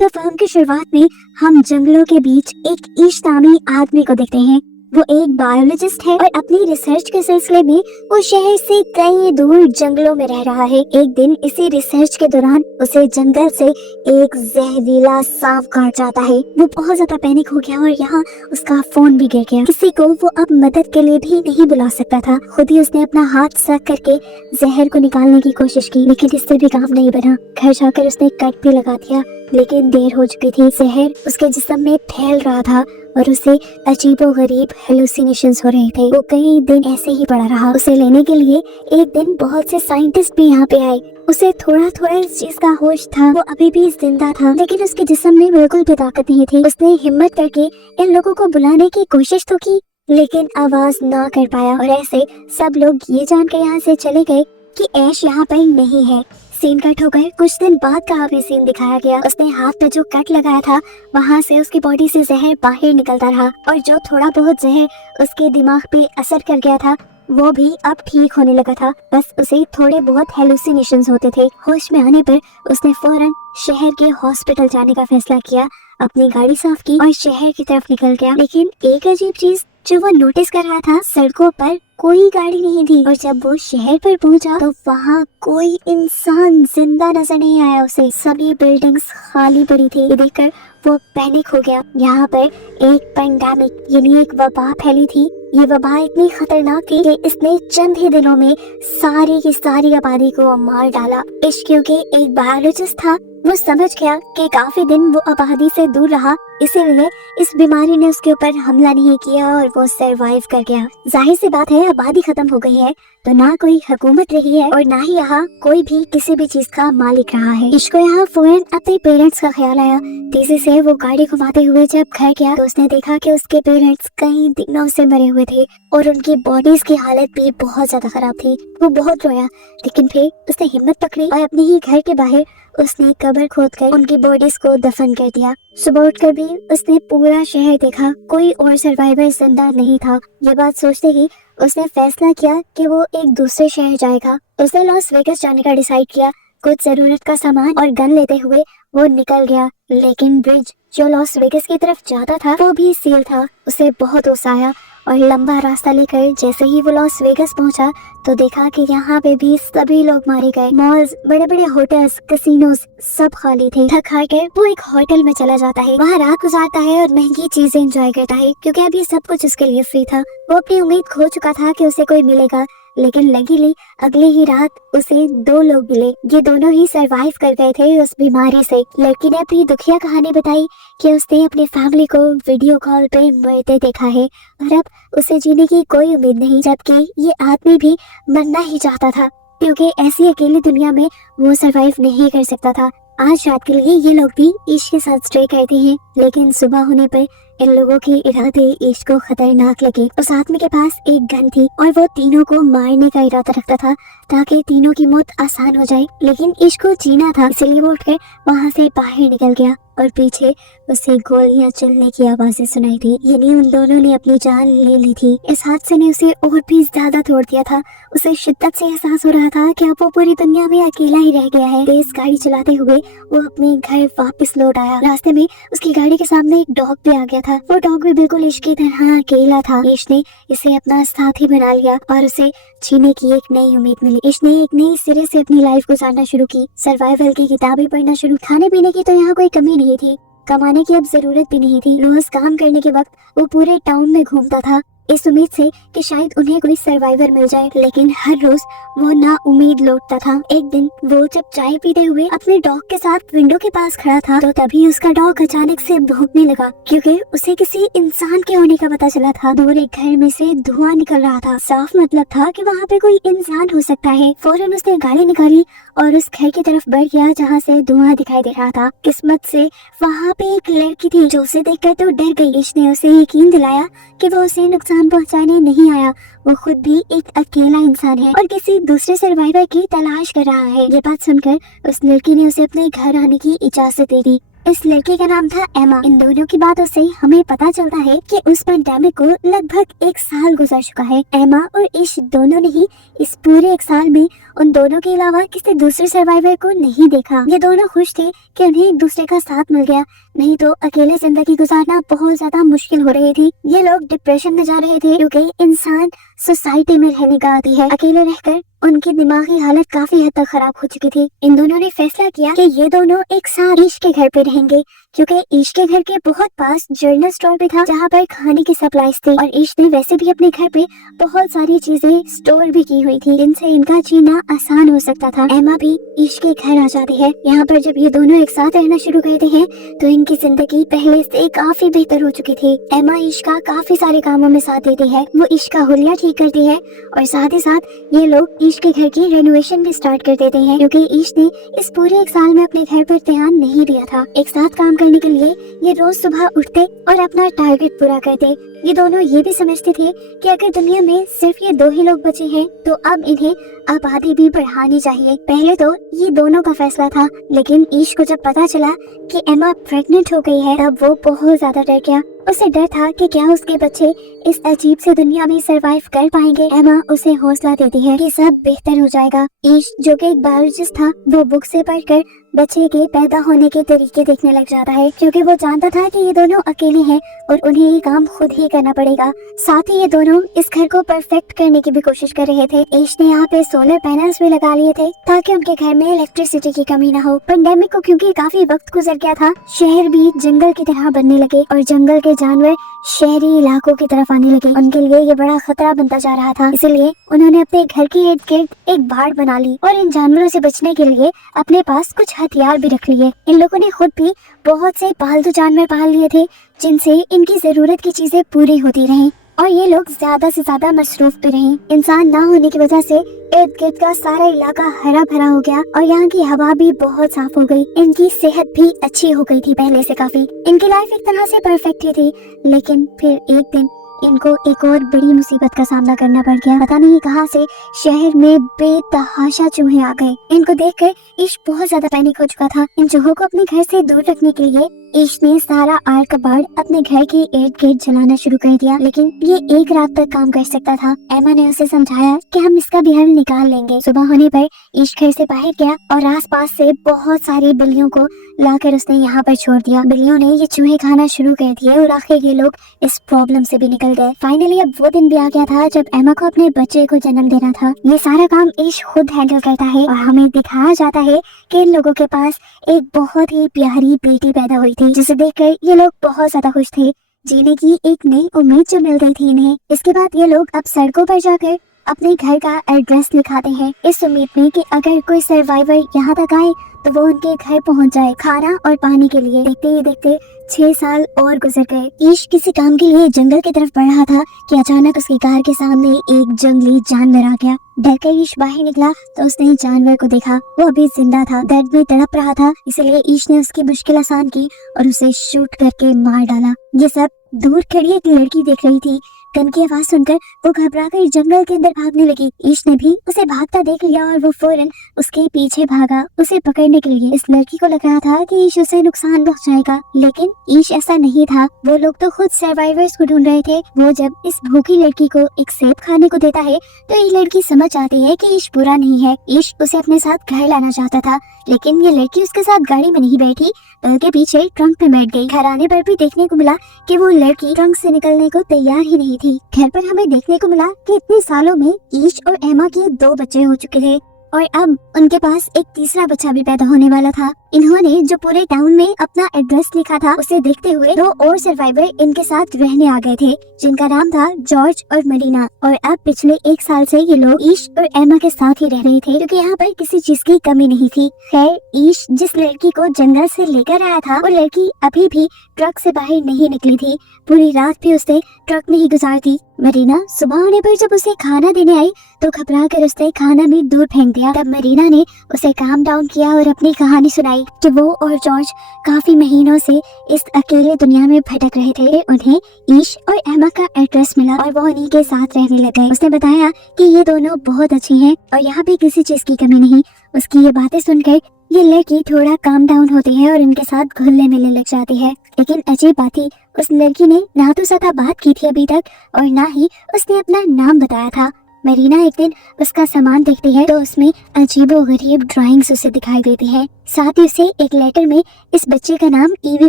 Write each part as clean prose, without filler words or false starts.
तो फिल्म की शुरुआत में हम जंगलों के बीच एक ईश नामी आदमी को देखते हैं। वो एक बायोलॉजिस्ट है और अपनी रिसर्च के सिलसिले में वो शहर से कई दूर जंगलों में रह रहा है। एक दिन इसी रिसर्च के दौरान उसे जंगल से एक जहरीला सांप काट जाता है। वो बहुत ज्यादा पैनिक हो गया और यहाँ उसका फोन भी गिर गया। किसी को वो अब मदद के लिए भी नहीं बुला सकता था। खुद ही उसने अपना हाथ सक करके जहर को निकालने की कोशिश की, लेकिन इससे भी काम नहीं बना। घर जाकर उसने कट भी लगा दिया, लेकिन देर हो चुकी थी। जहर उसके जिस्म में फैल रहा था और उसे अजीबोगरीब हेलुसिनेशंस हो रहे थे। वो कई दिन ऐसे ही पड़ा रहा। उसे लेने के लिए एक दिन बहुत से साइंटिस्ट भी यहाँ पे आए। उसे थोड़ा थोड़ा इस चीज का होश था। वो अभी भी जिंदा था, लेकिन उसके जिस्म में बिल्कुल भी ताकत नहीं थी। उसने हिम्मत करके इन लोगों को बुलाने की कोशिश तो की, लेकिन आवाज ना कर पाया। और ऐसे सब लोग ये जानकर यहाँ से चले गए कि ऐश यहाँ पर नहीं है। सीन कट हो गए। कुछ दिन बाद का अभी सीन दिखाया गया। उसने हाथ पे जो कट लगाया था वहाँ से उसकी बॉडी से जहर बाहर निकलता रहा, और जो थोड़ा बहुत जहर उसके दिमाग पे असर कर गया था वो भी अब ठीक होने लगा था। बस उसे थोड़े बहुत हेलुसिनेशंस होते थे। होश में आने पर उसने फौरन शहर के हॉस्पिटल जाने का फैसला किया, अपनी गाड़ी साफ की और शहर की तरफ निकल गया। लेकिन एक अजीब चीज जो वो नोटिस कर रहा था, सड़कों पर कोई गाड़ी नहीं थी। और जब वो शहर पर पहुंचा तो वहाँ कोई इंसान जिंदा नजर नहीं आया उसे। सभी बिल्डिंग्स खाली पड़ी थी। ये देखकर वो पैनिक हो गया। यहाँ पर एक पेंडेमिक यानी एक वबा फैली थी। ये वबा इतनी खतरनाक थी कि इसने चंद ही दिनों में सारी की सारी आबादी को मार डाला। इश्क क्योंकि एक बायोलॉजिस्ट था, वो समझ गया कि काफी दिन वो आबादी से दूर रहा, इसीलिए इस बीमारी ने उसके ऊपर हमला नहीं किया और वो सरवाइव कर गया। जाहिर सी बात है, आबादी खत्म हो गई है तो ना कोई हुकूमत रही है और ना ही यहाँ कोई भी किसी भी चीज का मालिक रहा है। इसको यहाँ फौरन अपने पेरेंट्स का ख्याल आया। तेजी से वो गाड़ी घुमाते हुए जब घर गया तो उसने देखा कि उसके पेरेंट्स कई दिनों से मरे हुए थे और उनकी बॉडीज की हालत भी बहुत ज्यादा खराब थी। वो बहुत रोया, लेकिन फिर उसने हिम्मत पकड़ी और अपने ही घर के बाहर उसने कब्र खोदकर उनकी बॉडीज को दफन कर दिया। सुबह उठकर भी उसने पूरा शहर देखा, कोई और सर्वाइवर जिंदा नहीं था। ये बात सोचते ही उसने फैसला किया कि वो एक दूसरे शहर जाएगा। उसने लॉस वेगस जाने का डिसाइड किया। कुछ जरूरत का सामान और गन लेते हुए वो निकल गया, लेकिन ब्रिज जो लॉस वेगस की तरफ जाता था वो भी सील था। उसे बहुत गुस्सा आया और लंबा रास्ता लेकर जैसे ही वो लॉस वेगस पहुंचा तो देखा कि यहाँ पे भी सभी लोग मारे गए। मॉल्स, बड़े बड़े होटल्स, कैसीनोस सब खाली थे। थक हार कर वो एक होटल में चला जाता है, वहाँ रात गुजारता है और महंगी चीजें एंजॉय करता है, क्योंकि अभी सब कुछ उसके लिए फ्री था। वो अपनी उम्मीद खो चुका था कि उसे कोई मिलेगा, लेकिन लकीली अगली ही रात उसे दो लोग मिले। ये दोनों ही सरवाइव कर गए थे उस बीमारी से। लड़की ने अपनी दुखिया कहानी बताई कि उसने अपनी फैमिली को वीडियो कॉल पे मरते देखा है और अब उसे जीने की कोई उम्मीद नहीं, जबकि ये आदमी भी मरना ही चाहता था, क्योंकि ऐसी अकेली दुनिया में वो सरवाइव नहीं कर सकता था। आज रात के लिए ये लोग भी इश्क के साथ स्टे करते हैं, लेकिन सुबह होने पर इन लोगों के इरादे इश्क को खतरनाक लगे। उस आदमी के पास एक गन थी और वो तीनों को मारने का इरादा रखता था ताकि तीनों की मौत आसान हो जाए, लेकिन इश्क को जीना था, इसलिए वो उठकर वहाँ से बाहर निकल गया और पीछे उसे गोलियां चलने की आवाजें सुनाई थी। यानी उन दोनों ने अपनी जान ले ली थी। इस हादसे ने उसे और भी ज्यादा तोड़ दिया था। उसे शिद्दत से एहसास हो रहा था कि अब वो पूरी दुनिया में अकेला ही रह गया है। तेज गाड़ी चलाते हुए वो अपने घर वापस लौट आया। रास्ते में उसकी गाड़ी के सामने एक डॉग भी आ गया था। वो डॉग भी बिल्कुल इश्क की तरह अकेला था। इश्क ने इसे अपना साथी बना लिया और उसे जीने की एक नई उम्मीद मिली। इश्क ने एक नई सिरे से अपनी लाइफ गुजारना शुरू की। सर्वाइवल की किताबें पढ़ना शुरू। खाने पीने की तो यहाँ कोई कमी नहीं थी, कमाने की अब जरूरत भी नहीं थी। रोज काम करने के वक्त वो पूरे टाउन में घूमता था इस उम्मीद से कि शायद उन्हें कोई सर्वाइवर मिल जाए, लेकिन हर रोज वो ना उम्मीद लौटता था। एक दिन वो जब चाय पीते हुए अपने डॉग के साथ विंडो के पास खड़ा था तो तभी उसका डॉग अचानक से भौंकने लगा, क्योंकि उसे किसी इंसान के होने का पता चला था। दूर एक घर में से धुआं निकल रहा था। साफ मतलब था कि वहाँ पे कोई इंसान हो सकता है। फौरन उसने गाड़ी निकाली और उस घर की तरफ बढ़ गया जहाँ से धुआं दिखाई दे रहा था। किस्मत से वहाँ पे एक लड़की थी जो उसे देखकर तो डर गई। इसने उसे यकीन दिलाया कि वो उसे नुकसान पहुंचाने नहीं आया, वो खुद भी एक अकेला इंसान है और किसी दूसरे सर्वाइवर की तलाश कर रहा है। ये बात सुनकर उस लड़की ने उसे अपने घर आने की इजाजत दे दी। इस लड़की का नाम था एमा। इन दोनों की बातों से हमें पता चलता है कि उस पेंडेमिक को लगभग 1 साल गुजर चुका है। एमा और ईश दोनों ने ही इस पूरे 1 साल में उन दोनों के अलावा किसी दूसरे सर्वाइवर को नहीं देखा। ये दोनों खुश थे कि उन्हें एक दूसरे का साथ मिल गया, नहीं तो अकेले जिंदगी गुजारना बहुत ज्यादा मुश्किल हो रही थी। ये लोग डिप्रेशन में जा रहे थे क्योंकि इंसान सोसाइटी में रहने का आदी है। अकेले रहकर उनकी दिमागी हालत काफी हद तक खराब हो चुकी थी। इन दोनों ने फैसला किया कि ये दोनों एक साथ ईश के घर पे रहेंगे, क्योंकि ईश के घर के बहुत पास जनरल स्टोर भी था जहाँ पर खाने की सप्लाईज थी, और ईश ने वैसे भी अपने घर पे बहुत सारी चीजें स्टोर भी की हुई थी जिनसे इनका जीना आसान हो सकता था। एमा भी ईश के घर आ जाती है। यहाँ पर जब ये दोनों एक साथ रहना शुरू करते हैं तो इनकी जिंदगी पहले से काफी बेहतर हो चुकी थी। एमा ईश का काफी सारे कामों में साथ देती है। वो ईश का हुलिया ठीक करती है और साथ ही साथ ये लोग ईश के घर की रेनोवेशन भी स्टार्ट कर देते हैं, क्योंकि ईश ने इस पूरे 1 साल में अपने घर पर ध्यान नहीं दिया था। एक साथ काम करने के लिए ये रोज सुबह उठते और अपना टारगेट पूरा करते। ये दोनों ये भी समझते थे कि अगर दुनिया में सिर्फ ये 2 ही लोग बचे हैं तो अब इन्हें आबादी भी बढ़ानी चाहिए। पहले तो ये दोनों का फैसला था, लेकिन ईश को जब पता चला कि एमा प्रेग्नेंट हो गई है तब वो बहुत ज्यादा डर गया। उसे डर था कि क्या उसके बच्चे इस अजीब से दुनिया में सरवाइव कर पाएंगे। एमा उसे हौसला देती है कि सब बेहतर हो जाएगा। ईश जो कि एक बायोलॉजिस्ट था, वो बुक से पढ़कर बच्चे के पैदा होने के तरीके देखने लग जाता है, क्योंकि वो जानता था कि ये दोनों अकेले हैं और उन्हें ये काम खुद ही करना पड़ेगा। साथ ही ये दोनों इस घर को परफेक्ट करने की भी कोशिश कर रहे थे। ईश ने यहाँ पे सोलर पैनल्स भी लगा लिए थे ताकि उनके घर में इलेक्ट्रिसिटी की कमी ना हो। पेंडेमिक को क्योंकि काफी वक्त गुजर गया था, शहर भी जंगल की तरह बनने लगे और जंगल के जानवर शहरी इलाकों की तरफ आने लगे। उनके लिए ये बड़ा खतरा बनता जा रहा था, इसलिए उन्होंने अपने घर के इर्द गिर्द एक बाड़ बना ली और इन जानवरों से बचने के लिए अपने पास कुछ हथियार भी रख लिए। इन लोगों ने खुद भी बहुत से पालतू जानवर पाल लिए थे जिनसे इनकी जरूरत की चीजें पूरी होती रहीं, और ये लोग ज्यादा से ज्यादा मसरूफ पे रहे। इंसान ना होने की वजह से इर्द गिर्द का सारा इलाका हरा भरा हो गया और यहाँ की हवा भी बहुत साफ हो गई। इनकी सेहत भी अच्छी हो गई थी पहले से काफी। इनकी लाइफ एक तरह से परफेक्ट ही थी, लेकिन फिर एक दिन इनको एक और बड़ी मुसीबत का सामना करना पड़ गया। पता नहीं कहां से शहर में बेतहाशा चूहे आ गए। इनको देखकर ईश बहुत ज्यादा पैनिक हो चुका था। इन चूहों को अपने घर से दूर रखने के लिए ईश ने सारा आड़ कबाड़ अपने घर के इर्द गिर्द जलाना शुरू कर दिया, लेकिन ये एक रात तक काम कर सकता था। एमा ने उसे समझाया कि हम इसका भी हल निकाल लेंगे। सुबह होने पर ईश घर से बाहर गया और आसपास से बहुत सारी बिल्लियों को लाकर उसने यहाँ पर छोड़ दिया। बिल्लियों ने ये चूहे खाना शुरू कर दिए और आखिर ये लोग इस प्रॉब्लम से भी निकल गए। फाइनली अब वो दिन भी आ गया था जब एमा को अपने बच्चे को जन्म देना था। ये सारा काम ईश खुद हैंडल करता है और हमें दिखाया जाता है कि इन लोगों के पास एक बहुत ही प्यारी बेटी पैदा हुई थी, जिसे देखकर ये लोग बहुत ज्यादा खुश थे। जीने की एक नई उम्मीद जो मिल गई थी इन्हें। इसके बाद ये लोग अब सड़कों पर जाकर अपने घर का एड्रेस लिखाते हैं, इस उम्मीद में कि अगर कोई सर्वाइवर यहाँ तक आए तो वो उनके घर पहुँच जाए खाना और पानी के लिए। देखते ही देखते 6 साल और गुजर गए। ईश किसी काम के लिए जंगल की तरफ बढ़ रहा था कि अचानक उसकी कार के सामने एक जंगली जानवर आ गया। डरकर ईश बाहर निकला तो उसने जानवर को देखा। वो अभी जिंदा था, दर्द में तड़प रहा था, इसलिए ईश ने उसकी मुश्किल आसान की और उसे शूट करके मार डाला। ये सब दूर खड़ी एक लड़की देख रही थी। गन की आवाज सुनकर वो घबराकर जंगल के अंदर भागने लगी। ईश ने भी उसे भागता देख लिया और वो फौरन उसके पीछे भागा उसे पकड़ने के लिए। इस लड़की को लग रहा था कि ईश उसे नुकसान पहुंचाएगा, लेकिन ईश ऐसा नहीं था। वो लोग तो खुद सर्वाइवर्स को ढूंढ रहे थे। वो जब इस भूखी लड़की को एक सेब खाने को देता है तो ये लड़की समझ आती है कि ईश बुरा नहीं है। ईश उसे अपने साथ घर लाना चाहता था, लेकिन ये लड़की उसके साथ गाड़ी में नहीं बैठी बल्कि पीछे ट्रंक पे बैठ गई। घर आने पर भी देखने को मिला कि वो लड़की ट्रंक से निकलने को तैयार ही नहीं थी। घर पर हमें देखने को मिला कि इतने सालों में ईश और एमा के 2 बच्चे हो चुके थे और अब उनके पास एक तीसरा बच्चा भी पैदा होने वाला था। इन्होंने जो पूरे टाउन में अपना एड्रेस लिखा था उसे देखते हुए 2 और सर्वाइवर इनके साथ रहने आ गए थे, जिनका नाम था जॉर्ज और मरीना। और अब पिछले 1 साल से ये लोग ईश और एमा के साथ ही रह रहे थे, क्योंकि यहाँ पर किसी चीज की कमी नहीं थी। खैर, ईश जिस लड़की को जंगल से लेकर आया था वो लड़की अभी भी ट्रक से बाहर नहीं निकली थी। पूरी रात भी उसने ट्रक में ही गुजारी। मरीना सुबह होने पर जब उसे खाना देने आई तो घबरा कर उसने खाना भी दूर फेंक दिया। तब मरीना ने उसे काम डाउन किया और अपनी कहानी सुनाई कि वो और जॉर्ज काफी महीनों से इस अकेले दुनिया में भटक रहे थे। उन्हें ईश और एमा का एड्रेस मिला और वो उन्हीं के साथ रहने लगे। उसने बताया कि ये दोनों बहुत अच्छी हैं और यहाँ पे किसी चीज की कमी नहीं। उसकी ये बातें सुनकर ये लड़की थोड़ा काम डाउन होती है और उनके साथ घुलने मिलने लग जाती है। लेकिन अजीब बात थी, उस लड़की ने ना तो ज्यादा बात की थी अभी तक और ना ही उसने अपना नाम बताया था। मरीना एक दिन उसका सामान देखती है तो उसमें अजीबोगरीब ड्राइंग्स उसे दिखाई देती है। साथ ही उसे एक लेटर में इस बच्चे का नाम ईवी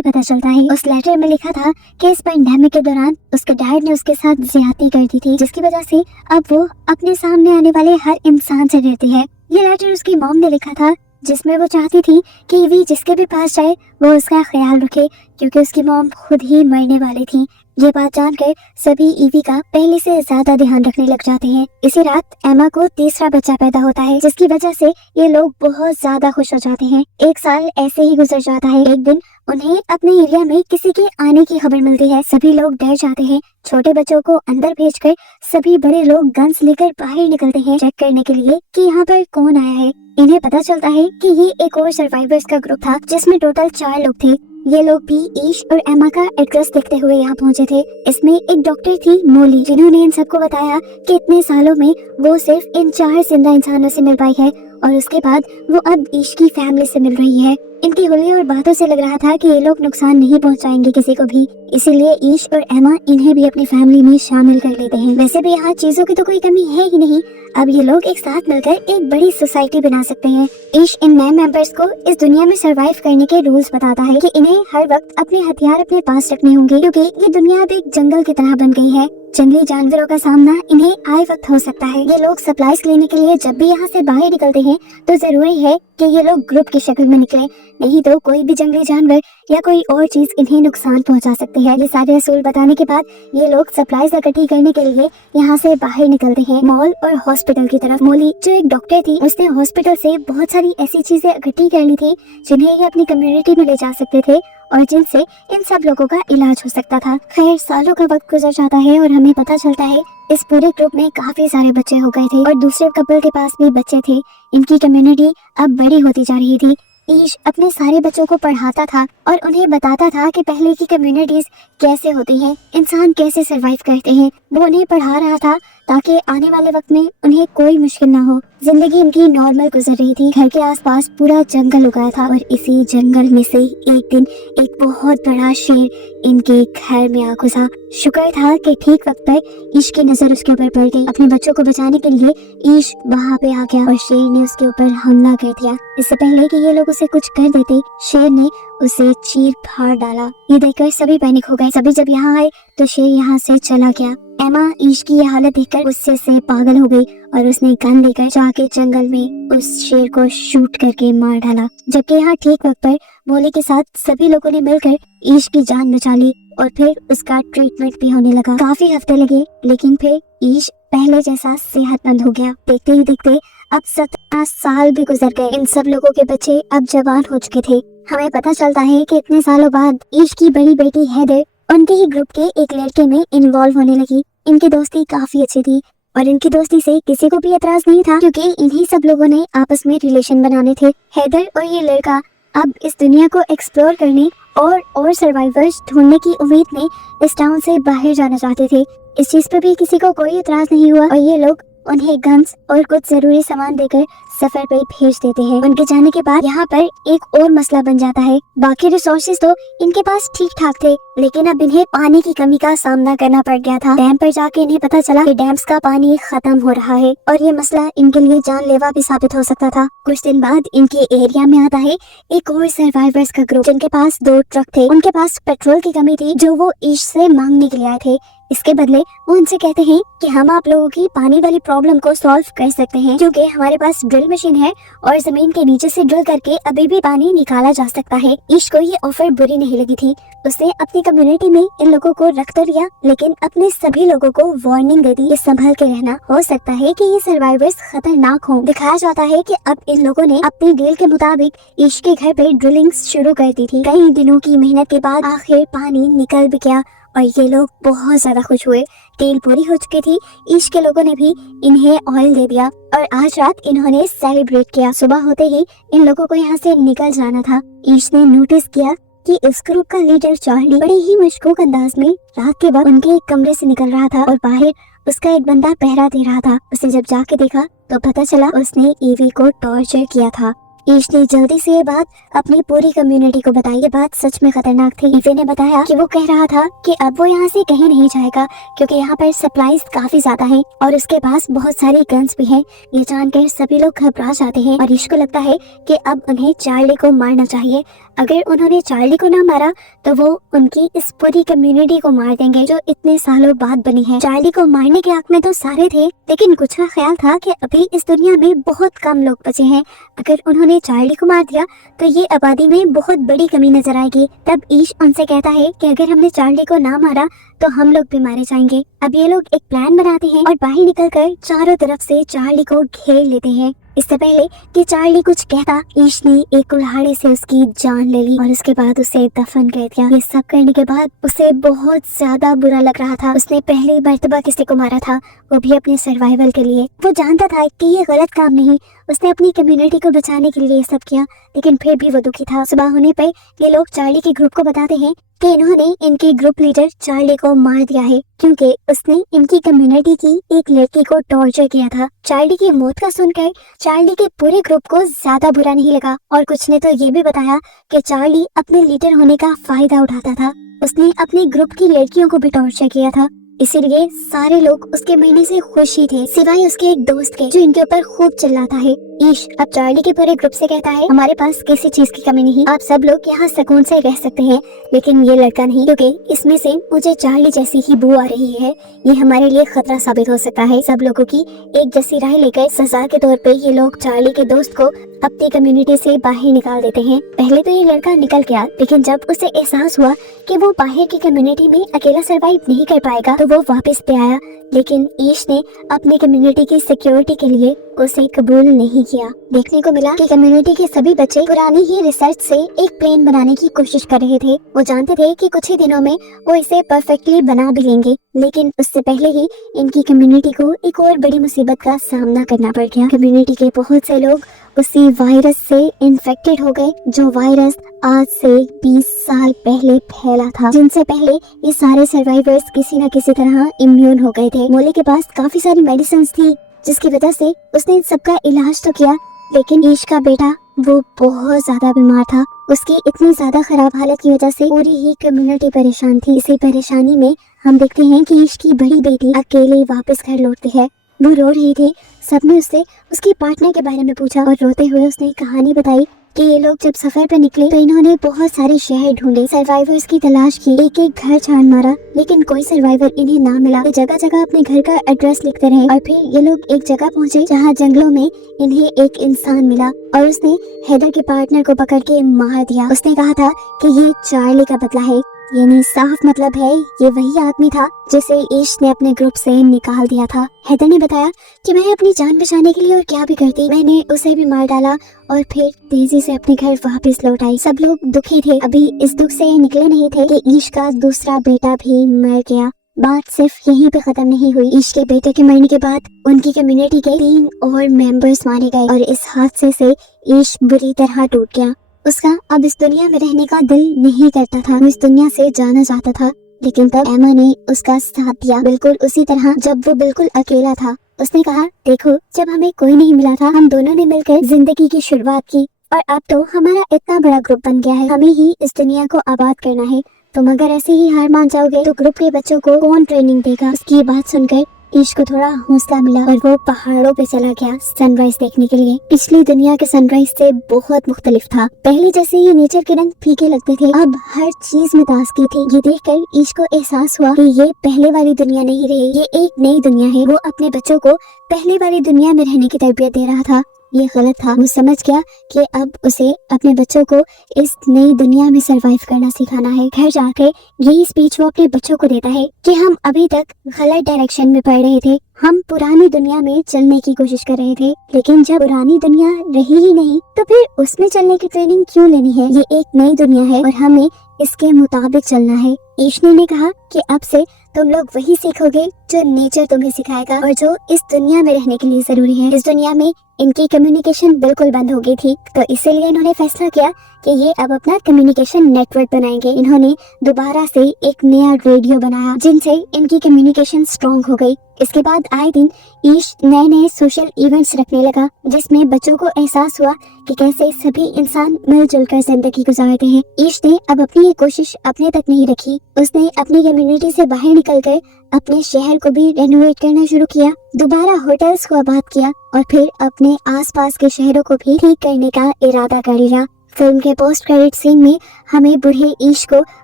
पता चलता है। उस लेटर में लिखा था कि इस पेंडेमिक के दौरान उसके डैड ने उसके साथ ज्यादती कर दी थी, जिसकी वजह से अब वो अपने सामने आने वाले हर इंसान से डरती है। ये लेटर उसकी मॉम ने लिखा था, जिसमें वो चाहती थी कि ईवी जिसके भी पास जाए वो उसका ख्याल रखे, क्योंकि उसकी मॉम खुद ही मरने वाली थी। ये बात जानकर सभी ईवी का पहले से ज्यादा ध्यान रखने लग जाते हैं। इसी रात एमा को तीसरा बच्चा पैदा होता है, जिसकी वजह से ये लोग बहुत ज्यादा खुश हो जाते हैं। एक साल ऐसे ही गुजर जाता है। एक दिन उन्हें अपने एरिया में किसी के आने की खबर मिलती है। सभी लोग डर जाते हैं। छोटे बच्चों को अंदर भेजकर सभी बड़े लोग गन्स लेकर बाहर निकलते हैं चेक करने के लिए कि यहाँ पर कौन आया है। इन्हें पता चलता है कि ये एक और सर्वाइवर्स का ग्रुप था, जिसमें टोटल 4 लोग थे। ये लोग भी ईश और एमा का एड्रेस देखते हुए यहाँ पहुँचे थे। इसमें एक डॉक्टर थी मोली, जिन्होंने इन सबको बताया कि इतने सालों में वो सिर्फ इन 4 जिंदा इंसानों से मिल पाई है और उसके बाद वो अब ईश की फैमिली से मिल रही है। इनकी हुलिया और बातों से लग रहा था कि ये लोग नुकसान नहीं पहुंचाएंगे किसी को भी, इसीलिए ईश और एमा इन्हें भी अपनी फैमिली में शामिल कर लेते हैं। वैसे भी यहाँ चीजों की तो कोई कमी है ही नहीं। अब ये लोग एक साथ मिलकर एक बड़ी सोसाइटी बना सकते हैं। ईश इन नए मेंबर्स को इस दुनिया में सरवाइव करने के रूल्स बताता है कि इन्हें हर वक्त अपने हथियार अपने पास रखने होंगे, क्योंकि ये दुनिया अब एक जंगल की तरह बन गई है। जंगली जानवरों का सामना इन्हें आए वक्त हो सकता है। ये लोग सप्लाईज लेने के लिए जब भी यहाँ से बाहर निकलते हैं तो जरूरी है कि ये लोग ग्रुप की शक्ल में निकले, नहीं तो कोई भी जंगली जानवर या कोई और चीज इन्हें नुकसान पहुंचा सकती है। ये सारे असूल बताने के बाद ये लोग सप्लाईज इकट्ठी करने के लिए यहाँ से बाहर निकलते हैं मॉल और हॉस्पिटल की तरफ। मोली जो एक डॉक्टर थी, उसने हॉस्पिटल से बहुत सारी ऐसी चीजें इकट्ठी कर ली थी जिन्हें ये अपनी कम्युनिटी में ले जा सकते थे और जिनसे इन सब लोगों का इलाज हो सकता था। खैर, सालों का वक्त गुजर जाता है और हमें पता चलता है इस पूरे ग्रुप में काफी सारे बच्चे हो गए थे और दूसरे कपल के पास भी बच्चे थे। इनकी कम्युनिटी अब बड़ी होती जा रही थी। ईश अपने सारे बच्चों को पढ़ाता था और उन्हें बताता था कि पहले की कम्युनिटीज कैसे होती हैं, इंसान कैसे सरवाइव करते हैं। वो उन्हें पढ़ा रहा था ताकि आने वाले वक्त में उन्हें कोई मुश्किल ना हो। जिंदगी इनकी नॉर्मल गुजर रही थी। घर के आसपास पूरा जंगल उगा था और इसी जंगल में से एक दिन एक बहुत बड़ा शेर इनके घर में आ घुसा। शुक्र था कि ठीक वक्त पर ईश की नजर उसके ऊपर पड़ गई। अपने बच्चों को बचाने के लिए ईश वहाँ पे आ गया और शेर ने उसके ऊपर हमला कर दिया। इससे पहले कि ये लोग उसे कुछ कर देते, शेर ने उसे चीर फाड़ डाला। ये देखकर सभी पैनिक हो गए। सभी जब यहाँ आए तो शेर यहाँ से चला गया। एमा ईश की ये हालत देखकर गुस्से से पागल हो गई और उसने गन लेकर जाके जंगल में उस शेर को शूट करके मार डाला। जबकि यहाँ ठीक वक्त पर मोली के साथ सभी लोगों ने मिलकर ईश की जान बचा ली और फिर उसका ट्रीटमेंट भी होने लगा। काफी हफ्ते लगे, लेकिन फिर ईश पहले जैसा सेहतमंद हो गया। देखते ही देखते अब 17 साल भी गुजर गए। इन सब लोगों के बच्चे अब जवान हो चुके थे। हमें पता चलता है कि इतने सालों बाद ईश की बड़ी बेटी हैदर उनके ही ग्रुप के एक लड़के में इन्वॉल्व होने लगी। इनकी दोस्ती काफी अच्छी थी और इनकी दोस्ती से किसी को भी एतराज नहीं था, क्योंकि इन्हीं सब लोगों ने आपस में रिलेशन बनाने थे। हैदर और ये लड़का अब इस दुनिया को एक्सप्लोर करने और सर्वाइवर्स ढूंढने की उम्मीद में इस टाउन से बाहर जाना चाहते थे। इस चीज पर भी किसी को कोई एतराज नहीं हुआ और ये लोग उन्हें गन्स और कुछ जरूरी सामान देकर सफर पे भेज देते हैं। उनके जाने के बाद यहाँ पर एक और मसला बन जाता है। बाकी रिसोर्सेज तो इनके पास ठीक ठाक थे, लेकिन अब इन्हें पानी की कमी का सामना करना पड़ गया था। डैम पर जाके इन्हें पता चला कि डैम्स का पानी खत्म हो रहा है और ये मसला इनके लिए जानलेवा भी साबित हो सकता था। कुछ दिन बाद इनके एरिया में आता है एक और सर्वाइवर्स का ग्रुप, जिनके पास 2 ट्रक थे। उनके पास पेट्रोल की कमी थी जो वो ईश से मांगने के लिए आए थे। इसके बदले वो उनसे कहते हैं कि हम आप लोगों की पानी वाली प्रॉब्लम को सॉल्व कर सकते हैं, क्योंकि हमारे पास ड्रिल मशीन है और जमीन के नीचे से ड्रिल करके अभी भी पानी निकाला जा सकता है। ईश को ये ऑफर बुरी नहीं लगी थी। उसने अपनी कम्युनिटी में इन लोगों को रख तो लिया, लेकिन अपने सभी लोगों को वार्निंग दे दी कि संभल के रहना, हो सकता है कि ये सर्वाइवर्स खतरनाक हों। दिखाया जाता है कि अब इन लोगों ने अपनी डील के मुताबिक ईश के घर पे ड्रिलिंग शुरू कर दी थी। कई दिनों की मेहनत के बाद आखिर पानी निकल भी गया और ये लोग बहुत ज्यादा खुश हुए। डील पूरी हो चुकी थी। ईश के लोगों ने भी इन्हें ऑयल दे दिया और आज रात इन्होंने सेलिब्रेट किया। सुबह होते ही इन लोगों को यहाँ से निकल जाना था। ईश ने नोटिस किया कि इस ग्रुप का लीडर चार्ली बड़े ही मशकूक अंदाज में रात के वक्त उनके कमरे से निकल रहा था और बाहर उसका एक बंदा पहरा दे रहा था। उसने जब जाके देखा तो पता चला उसने ईवी को टॉर्चर किया था। ईश ने जल्दी से ये बात अपनी पूरी कम्युनिटी को बताई। ये बात सच में खतरनाक थी। ईवे ने बताया कि वो कह रहा था कि अब वो यहाँ से कहीं नहीं जाएगा क्योंकि यहाँ पर सप्लाईज काफी ज्यादा है और उसके पास बहुत सारी गन्स भी हैं। ये जानकर सभी लोग घबरा जाते हैं और ईश को लगता है कि अब उन्हें चार्ली को मारना चाहिए। अगर उन्होंने चार्ली को ना मारा तो वो उनकी इस पूरी कम्युनिटी को मार देंगे जो इतने सालों बाद बनी है। चार्ली को मारने के हक में तो सारे थे, लेकिन कुछ का ख्याल था कि अभी इस दुनिया में बहुत कम लोग बचे हैं। अगर उन्होंने चार्ली को मार दिया तो ये आबादी में बहुत बड़ी कमी नजर आएगी। तब ईश उनसे कहता है कि अगर हमने चार्ली को ना मारा तो हम लोग भी मारे जाएंगे। अब ये लोग एक प्लान बनाते हैं और बाहर निकलकर चारों तरफ से चार्ली को घेर लेते हैं। इससे पहले कि चार्ली कुछ कहता, ईश ने एक कुल्हाड़ी से उसकी जान ले ली और उसके बाद उसे दफन कर दिया। ये सब करने के बाद उसे बहुत ज्यादा बुरा लग रहा था। उसने पहली मर्तबा किसी को मारा था, वो भी अपने सर्वाइवल के लिए। वो जानता था कि ये गलत काम नहीं, उसने अपनी कम्युनिटी को बचाने के लिए ये सब किया, लेकिन फिर भी वो दुखी था। सुबह होने पर ये लोग चार्ली के ग्रुप को बताते हैं कि इन्होंने इनके ग्रुप लीडर चार्ली को मार दिया है क्योंकि उसने इनकी कम्युनिटी की एक लड़की को टॉर्चर किया था। चार्ली की मौत का सुनकर चार्ली के पूरे ग्रुप को ज्यादा बुरा नहीं लगा और कुछ ने तो ये भी बताया कि चार्ली अपने लीडर होने का फायदा उठाता था। उसने अपने ग्रुप की लड़कियों को भी टॉर्चर किया था, इसीलिए सारे लोग उसके मरने से खुश ही थे सिवाय उसके एक दोस्त के जो इनके ऊपर खूब चिल्लाता है। ईश अब चार्ली के पूरे ग्रुप से कहता है, हमारे पास किसी चीज की कमी नहीं, आप सब लोग यहाँ सुकून से रह सकते हैं, लेकिन ये लड़का नहीं, क्योंकि इसमें से मुझे चार्ली जैसी ही बू आ रही है। ये हमारे लिए खतरा साबित हो सकता है। सब लोगों की एक जैसी राय लेकर सजा के तौर पे ये लोग चार्ली के दोस्त को अपनी कम्युनिटी से बाहर निकाल देते हैं। पहले तो ये लड़का निकल गया, लेकिन जब उसे एहसास हुआ कि वो बाहर की कम्युनिटी में अकेला सरवाइव नहीं कर पाएगा तो वो वापस पे आया, लेकिन ईश ने अपनी कम्युनिटी की सिक्योरिटी के लिए उसे कबूल नहीं किया। देखने को मिला कि कम्युनिटी के सभी बच्चे पुरानी ही रिसर्च से एक प्लेन बनाने की कोशिश कर रहे थे। वो जानते थे कि कुछ ही दिनों में वो इसे परफेक्टली बना भी लेंगे, लेकिन उससे पहले ही इनकी कम्युनिटी को एक और बड़ी मुसीबत का सामना करना पड़ गया। कम्युनिटी के बहुत से लोग उसी वायरस से इन्फेक्टेड हो गए जो वायरस आज से 20 साल पहले फैला था, जिनसे पहले ये सारे सर्वाइवर्स किसी न किसी तरह इम्यून हो गए थे। मोले के पास काफी सारी मेडिसिन थी जिसकी वजह से उसने सबका इलाज तो किया, लेकिन ईश का बेटा वो बहुत ज्यादा बीमार था। उसकी इतनी ज्यादा खराब हालत की वजह से पूरी ही कम्युनिटी परेशान थी। इसी परेशानी में हम देखते हैं कि ईश की बड़ी बेटी अकेले वापस घर लौटती है। वो रो रही थी। सबने उससे उसकी पार्टनर के बारे में पूछा और रोते हुए उसने कहानी बताई कि ये लोग जब सफर पर निकले तो इन्होंने बहुत सारे शहर ढूंढे, सर्वाइवर्स की तलाश की, एक एक घर छान मारा, लेकिन कोई सर्वाइवर इन्हें ना मिला। जगह जगह अपने घर का एड्रेस लिखते रहे और फिर ये लोग एक जगह पहुंचे जहां जंगलों में इन्हें एक इंसान मिला और उसने हेदर के पार्टनर को पकड़ के मार दिया। उसने कहा था कि ये चार्ली का बदला है। यानी साफ मतलब है ये वही आदमी था जिसे ईश ने अपने ग्रुप से निकाल दिया था। हेदर ने बताया कि मैं अपनी जान बचाने के लिए और क्या भी करती, मैंने उसे भी मार डाला और फिर तेजी से अपने घर वापस लौट आई। सब लोग दुखी थे। अभी इस दुख से निकले नहीं थे कि ईश का दूसरा बेटा भी मर गया। बात सिर्फ यहीं पे खत्म नहीं हुई। ईश के बेटे के मरने के बाद उनकी कम्युनिटी के 3 और मेंबर्स मारे गए और इस हादसे से ईश बुरी तरह टूट गया। उसका अब इस दुनिया में रहने का दिल नहीं करता था। वो इस दुनिया से जाना चाहता था, लेकिन तब एमा ने उसका साथ दिया, बिल्कुल उसी तरह जब वो बिल्कुल अकेला था। उसने कहा, देखो जब हमें कोई नहीं मिला था हम दोनों ने मिलकर जिंदगी की शुरुआत की और अब तो हमारा इतना बड़ा ग्रुप बन गया है, हमें ही इस दुनिया को आबाद करना है। तुम अगर ऐसे ही हार मान जाओगे तो ग्रुप के बच्चों को कौन ट्रेनिंग देगा। उसकी ये बात सुनकर ईश को थोड़ा हौसला मिला और वो पहाड़ों पे चला गया सनराइज देखने के लिए। पिछली दुनिया के सनराइज से बहुत मुख्तलिफ था। पहले जैसे ये नेचर के रंग फीके लगते थे, अब हर चीज में ताजगी थी। ये देखकर ईश को एहसास हुआ कि ये पहले वाली दुनिया नहीं रही, ये एक नई दुनिया है। वो अपने बच्चों को पहले वाली दुनिया में रहने की तरबियत दे रहा था, ये गलत था। वो समझ गया कि अब उसे अपने बच्चों को इस नई दुनिया में सरवाइव करना सिखाना है। घर जाकर यही स्पीच वो अपने बच्चों को देता है कि हम अभी तक गलत डायरेक्शन में पढ़ रहे थे, हम पुरानी दुनिया में चलने की कोशिश कर रहे थे, लेकिन जब पुरानी दुनिया रही ही नहीं तो फिर उसमें चलने की ट्रेनिंग क्यों लेनी है। ये एक नई दुनिया है और हमें इसके मुताबिक चलना है। ईशनी ने कहा कि अब से तुम लोग वही सीखोगे जो नेचर तुम्हें सिखाएगा और जो इस दुनिया में रहने के लिए जरूरी है। इस दुनिया में इनकी कम्युनिकेशन बिल्कुल बंद हो गई थी, तो इसीलिए इन्होंने फैसला किया कि ये अब अपना कम्युनिकेशन नेटवर्क बनाएंगे। इन्होंने दोबारा से एक नया रेडियो बनाया जिनसे इनकी कम्युनिकेशन स्ट्रॉन्ग हो गई। इसके बाद आए दिन ईश नए नए सोशल इवेंट्स रखने लगा जिसमें बच्चों को एहसास हुआ कि कैसे सभी इंसान मिलजुल कर जिंदगी गुजारते हैं। ईश ने अब अपनी ये कोशिश अपने तक नहीं रखी, उसने अपनी कम्युनिटी से बाहर निकलकर अपने शहर को भी रेनोवेट करना शुरू किया, दोबारा होटल्स को आबाद किया और फिर अपने आसपास के शहरों को भी ठीक करने का इरादा कर लिया। फिल्म के पोस्ट क्रेडिट सीन में हमें बूढ़े ईश को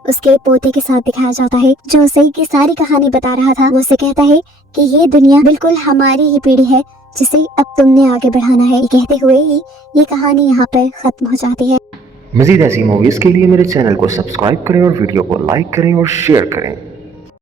उसके पोते के साथ दिखाया जाता है जो उसे की सारी कहानी बता रहा था। वो उसे कहता है कि ये दुनिया बिल्कुल हमारी ही पीढ़ी है जिसे अब तुमने आगे बढ़ाना है। ये कहते हुए ही ये कहानी यहाँ पर खत्म हो जाती है। मज़ीद ऐसी मूवीज़ के लिए मेरे चैनल को सब्सक्राइब करें और वीडियो को लाइक करें और शेयर करें।